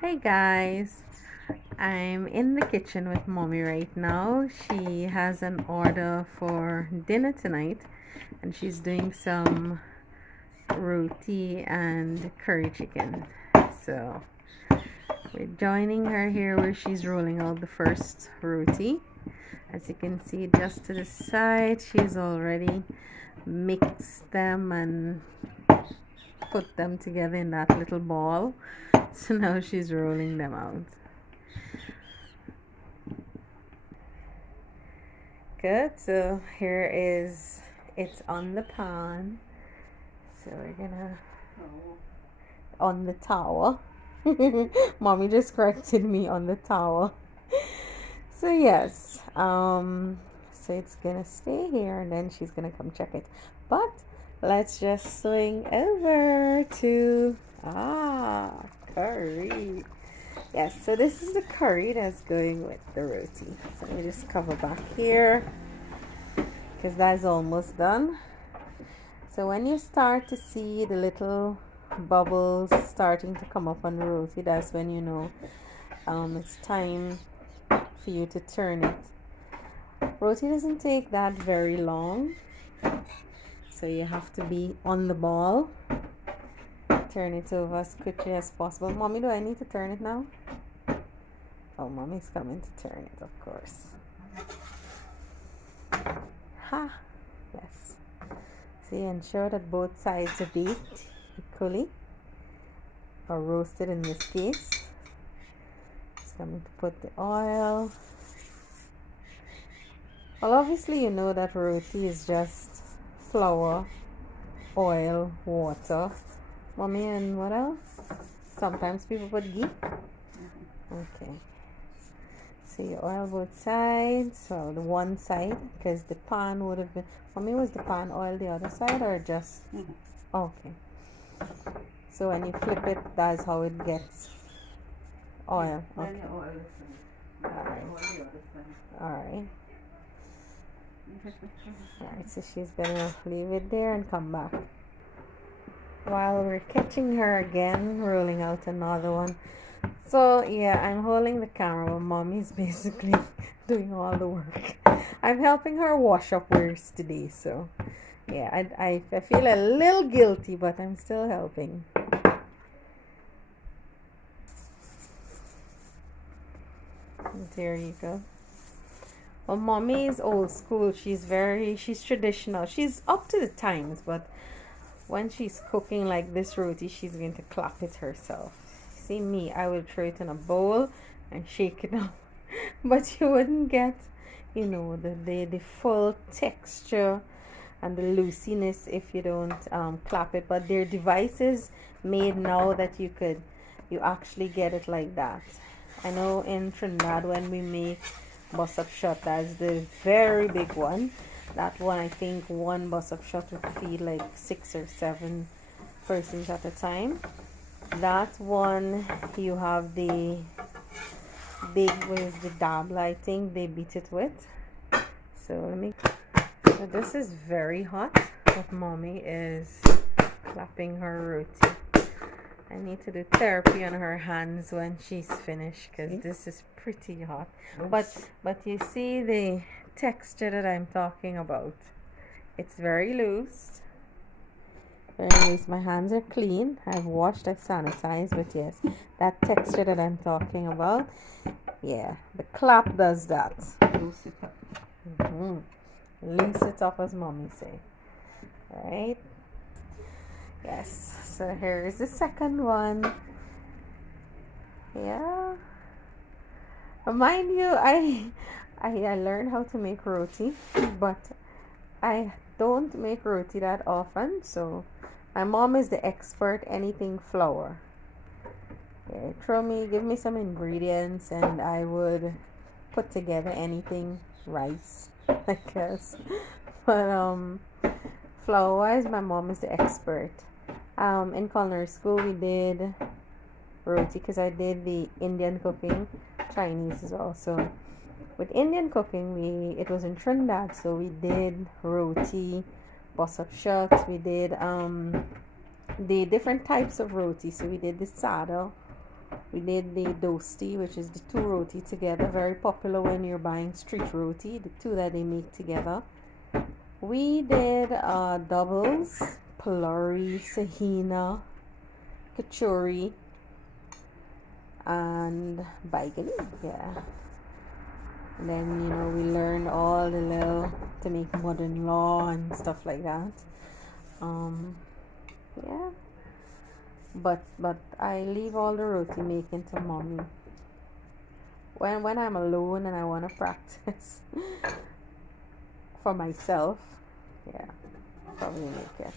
Hey guys, I'm in the kitchen with mommy right now. She has an order for dinner tonight and she's doing some roti and curry chicken. So we're joining her here where she's rolling out the first roti. As you can see, just to the side, she's already mixed them and put them together in that little ball. So now she's rolling them out. Good, so here is it's on the pan. So we're gonna on the towel. Mommy just corrected me, on the towel. So yes, so it's gonna stay here and then she's gonna come check it. But let's just swing over to curry. Yes, so this is the curry that's going with the roti. So let me just cover back here because that's almost done. So when you start to see the little bubbles starting to come up on the roti, that's when you know it's time for you to turn it. Roti doesn't take that very long, so you have to be on the ball. Turn it over as quickly as possible. Mommy, do I need to turn it now? Oh, mommy's coming to turn it, of course. Ha! Yes. See, ensure that both sides are baked equally, or roasted in this case. Just coming to put the oil. Well, obviously you know that roti is just flour, oil, water. Mommy, and what else? Sometimes people put ghee. Okay. So you oil both sides. Well, the one side, because the pan would have been. Mommy, was the pan oil the other side or just? Okay. So when you flip it, that's how it gets oil. Okay. Alright. Alright, so she's gonna leave it there and come back. While we're catching her again, rolling out another one. So yeah, I'm holding the camera while mommy's basically doing all the work. I'm helping her wash up worse today, so yeah, I feel a little guilty, but I'm still helping. There you go. Well, mommy is old school. She's traditional. She's up to the times, but when she's cooking like this roti, she's going to clap it herself. See me, I would throw it in a bowl and shake it up. But you wouldn't get, you know, the full texture and the loosiness if you don't clap it. But there are devices made now that you actually get it like that. I know in Trinidad when we make bus up shot, that's the very big one. That one, I think one bus up shot would feed like 6 or 7 persons at a time. That one, you have the big with the dabla, I think they beat it with. So this is very hot, but mommy is clapping her roti. I need to do therapy on her hands when she's finished because this is pretty hot. But you see the texture that I'm talking about. It's very loose. Very loose. My hands are clean. I've washed, I've sanitized, but yes, that texture that I'm talking about. Yeah, the clap does that. Loose it up. Loose it up, as mommy say. Right? Yes. So here's the second one. Yeah. Mind you, I learned how to make roti, but I don't make roti that often. So my mom is the expert anything flour. Okay, give me some ingredients and I would put together anything, rice, I guess. But flour wise, my mom is the expert. In culinary school we did roti because I did the Indian cooking, Chinese as well. So with Indian cooking, it was in Trinidad, so we did roti, bus up shots. We did the different types of roti. So we did the saddle, We did the dosti, which is the two roti together, very popular when you're buying street roti, the two that they make together. We did doubles, pulori, sahina, kachori, and baigani. Yeah. And then, you know, we learned all the little to make mother-in-law and stuff like that. Yeah. But I leave all the roti making to mommy. When I'm alone and I want to practice for myself, yeah, probably make it.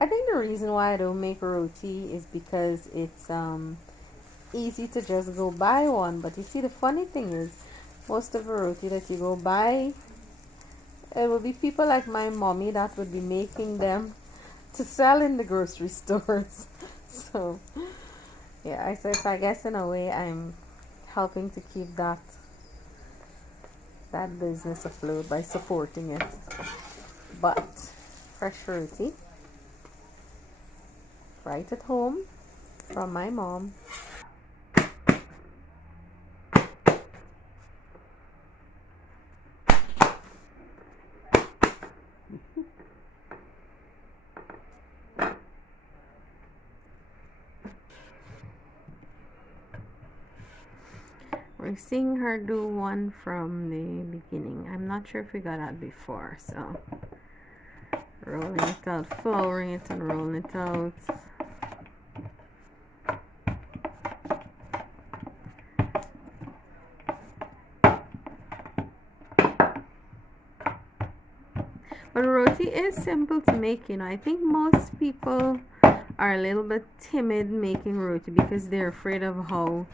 I think the reason why I don't make roti is because it's easy to just go buy one. But you see, the funny thing is, most of the roti that you go buy, it will be people like my mommy that would be making them to sell in the grocery stores. So yeah, I guess in a way I'm helping to keep that business afloat by supporting it. But fresh roti right at home from my mom. We're seeing her do one from the beginning. I'm not sure if we got that before, so rolling it out, flouring it and rolling it out. But roti is simple to make, you know. I think most people are a little bit timid making roti because they're afraid of how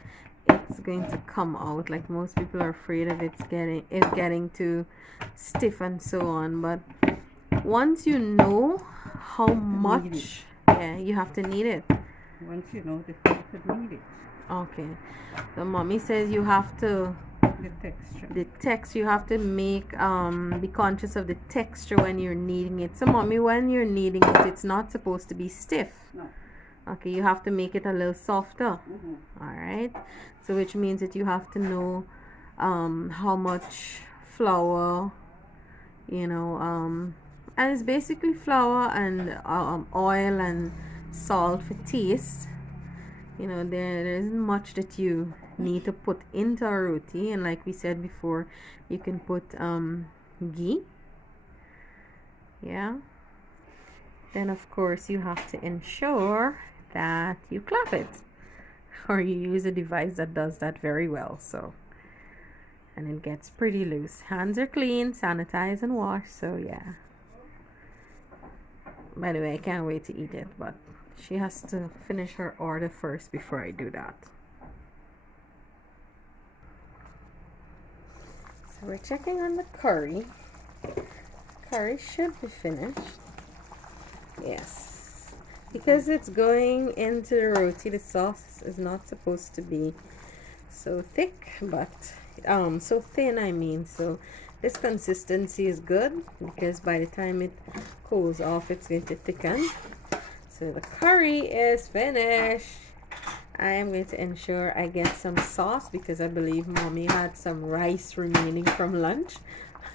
it's going to come out. Like most people are afraid of it getting too stiff and so on. But once you know how much, yeah, you have to knead it. Once you know the you could knead it. Okay. So mommy says you have to the texture you have to make be conscious of the texture when you're kneading it. So mommy, when you're kneading it, it's not supposed to be stiff. No. Okay, you have to make it a little softer. All right, so which means that you have to know how much flour, you know, and it's basically flour and oil and salt for taste. You know, there isn't much that you need to put into a roti, and like we said before, you can put ghee. Yeah. Then of course you have to ensure that you clap it, or you use a device that does that very well. So, and it gets pretty loose. Hands are clean, sanitize and wash. So yeah. By the way, I can't wait to eat it, but she has to finish her order first before I do that. So we're checking on the curry. Curry should be finished. Yes, because it's going into the roti, the sauce is not supposed to be so thick, but so thin, I mean. So this consistency is good because by the time it cools off, it's going to thicken. So the curry is finished. I am going to ensure I get some sauce because I believe mommy had some rice remaining from lunch.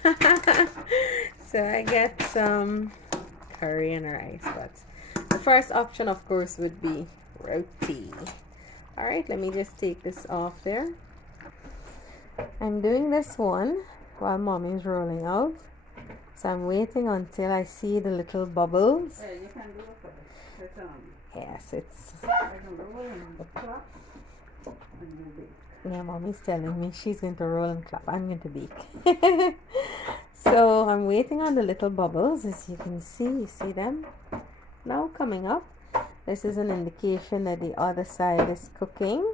So I get some curry and rice, but the first option of course would be roti. All right, let me just take this off there. I'm doing this one while mommy's rolling out, so I'm waiting until I see the little bubbles. Yeah, you can do it. Yes, it's yeah, yeah, mommy's telling me she's going to roll and clap. I'm going to bake. So I'm waiting on the little bubbles. As you can see, you see them now coming up. This is an indication that the other side is cooking.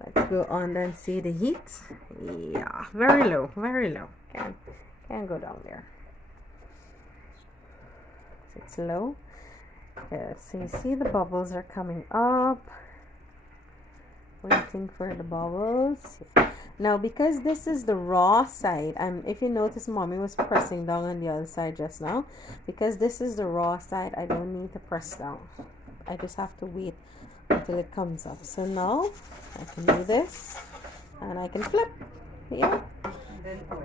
Let's go on and see the heat. Yeah, very low, very low. Can't go down there. So it's low. Yeah, so you see the bubbles are coming up. Waiting for the bubbles. Now because this is the raw side, if you notice mommy was pressing down on the other side just now. Because this is the raw side, I don't need to press down. I just have to wait till it comes up. So now I can do this and I can flip. Yeah. And then oil.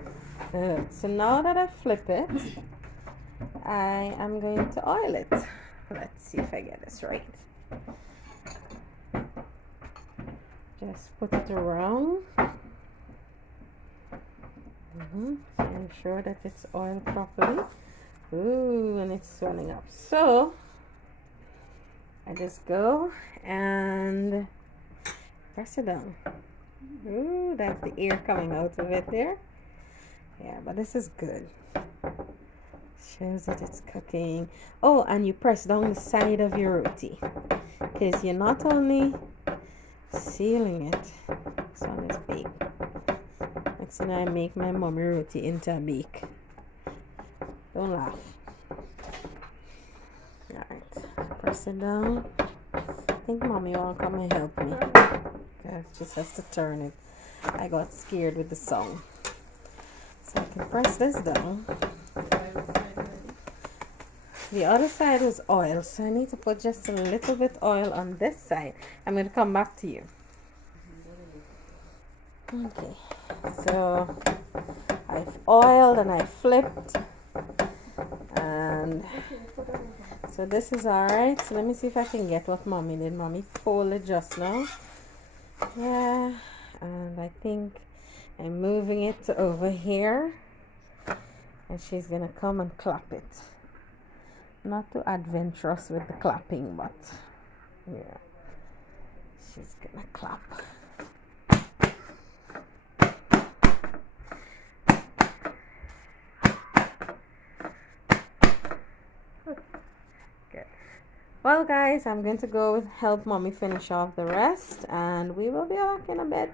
Good. So now that I flip it, I am going to oil it. Let's see if I get this right. Just put it around. So ensure that it's oiled properly. Ooh, and it's swelling up. So I just go and press it down. Ooh, that's the air coming out of it there. Yeah, but this is good. Shows that it's cooking. Oh, and you press down the side of your roti, because you're not only sealing it. This one is baked. Next thing I make my mommy roti into a bake. Don't laugh. Alright, press it down. I think mommy won't come and help me. Okay, just has to turn it. I got scared with the song. So I can press this down. The other side was oil, so I need to put just a little bit oil on this side. I'm going to come back to you. Okay, so I've oiled and I flipped, and so this is alright. So let me see if I can get what mommy did. Mommy folded just now. Yeah, and I think I'm moving it to over here, and she's gonna come and clap it. Not too adventurous with the clapping, but yeah, she's gonna clap. Good. Well guys, I'm going to go help mommy finish off the rest, and we will be back in a bit.